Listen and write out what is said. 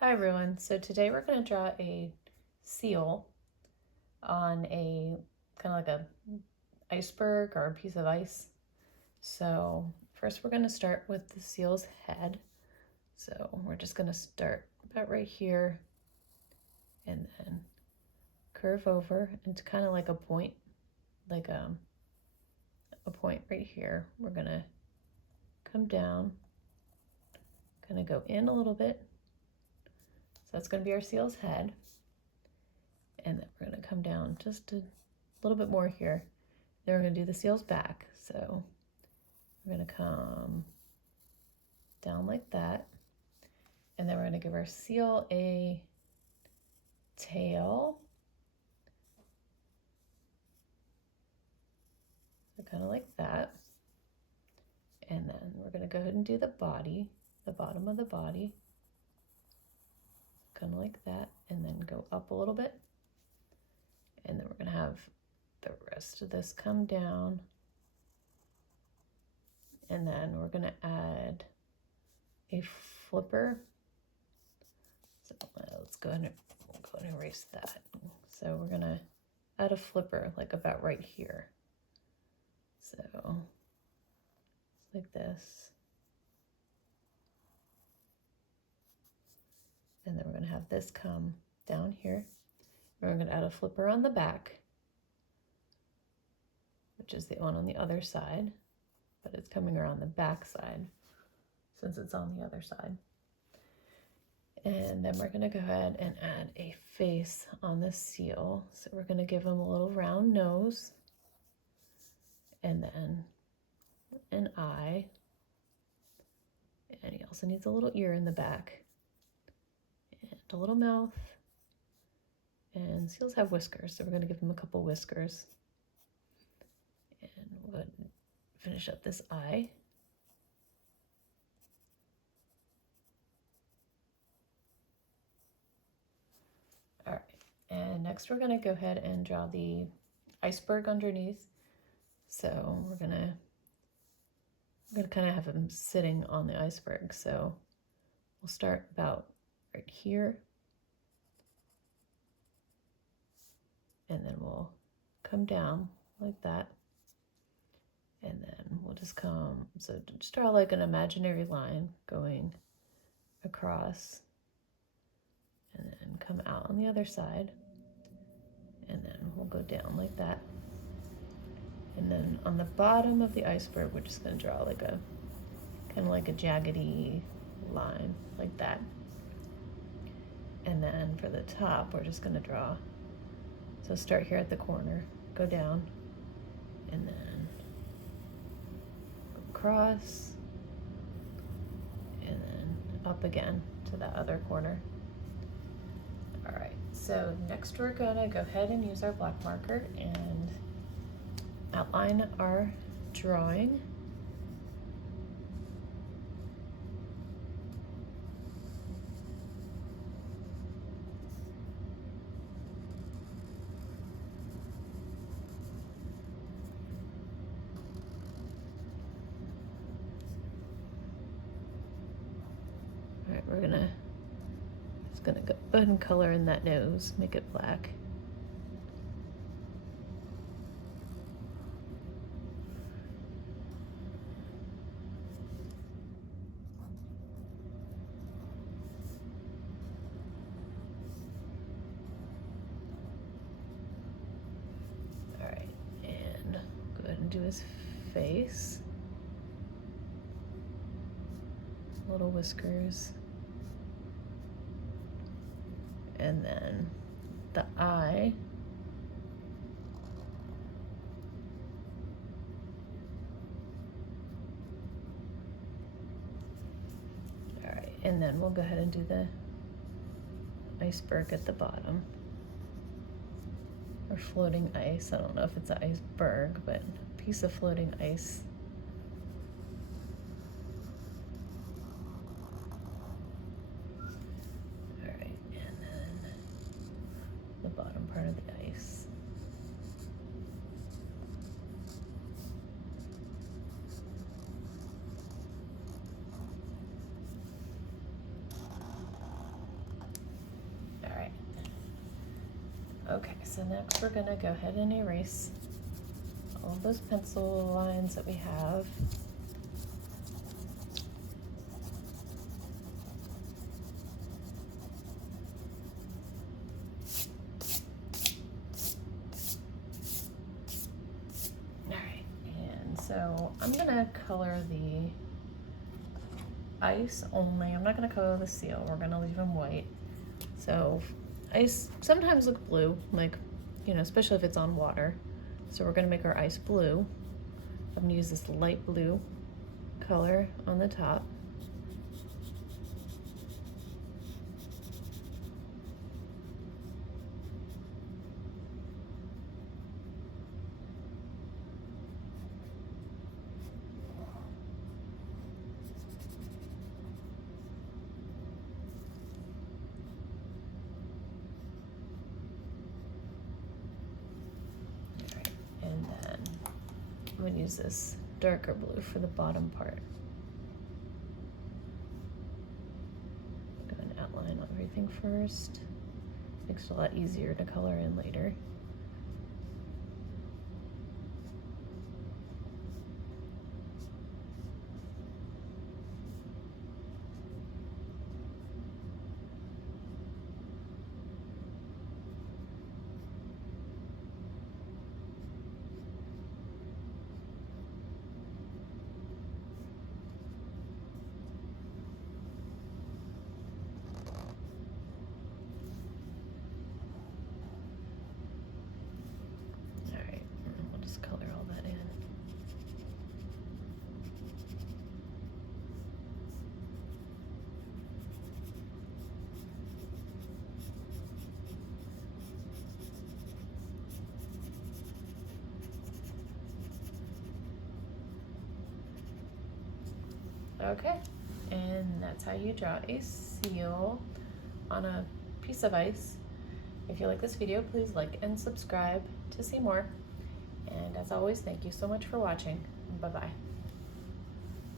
Hi everyone. So today we're going to draw a seal on a kind of like a iceberg or a piece of ice. So first we're going to start with the seal's head. So we're just going to start about right here and then curve over into kind of like a point, like a point right here. We're going to come down, kind of go in a little bit. So that's going to be our seal's head. And then we're going to come down just a little bit more here. Then we're going to do the seal's back. So we're going to come down like that. And then we're going to give our seal a tail. So kind of like that. And then we're going to go ahead and do the body, the bottom of the body. Kind of like that. And then go up a little bit. And then we're going to have the rest of this come down. And then we're going to add a flipper. So let's go ahead and erase that. So we're going to add a flipper like about right here. So like this. And then we're going to have this come down here. We're going to add a flipper on the back, which is the one on the other side, but it's coming around the back side since it's on the other side. And then we're going to go ahead and add a face on the seal. So we're going to give him a little round nose and then an eye. And he also needs a little ear in the back and a little mouth. And seals have whiskers, so we're going to give him a couple whiskers. And we'll go ahead and finish up this eye. All right, and next we're going to go ahead and draw the iceberg underneath. So we're gonna kind of have him sitting on the iceberg. So we'll start about right here, and then we'll come down like that, and then we'll just come, so just draw like an imaginary line going across, and then come out on the other side, and then we'll go down like that. And then on the bottom of the iceberg, we're just going to draw like a kind of like a jaggedy line like that. And then for the top, we're just going to draw. So start here at the corner, go down, and then go across, and then up again to that other corner. All right, so next we're going to go ahead and use our black marker and outline our drawing. All right, we're just gonna go ahead and color in that nose, make it black. Do his face, little whiskers, and then the eye. All right, and then we'll go ahead and do the iceberg at the bottom, or floating ice. I don't know if it's an iceberg, but a piece of floating ice. All right, and then the bottom part of the ice. Okay, so next we're gonna go ahead and erase all those pencil lines that we have. Alright, and so I'm gonna color the ice only. I'm not gonna color the seal, we're gonna leave them white. So ice sometimes look blue, like, you know, especially if it's on water. So we're gonna make our ice blue. I'm gonna use this light blue color on the top. And then I'm gonna use this darker blue for the bottom part. Go and outline everything first. Makes it a lot easier to color in later. Color all that in. Okay, and that's how you draw a seal on a piece of ice. If you like this video, please like and subscribe to see more. And as always, thank you so much for watching. Bye-bye.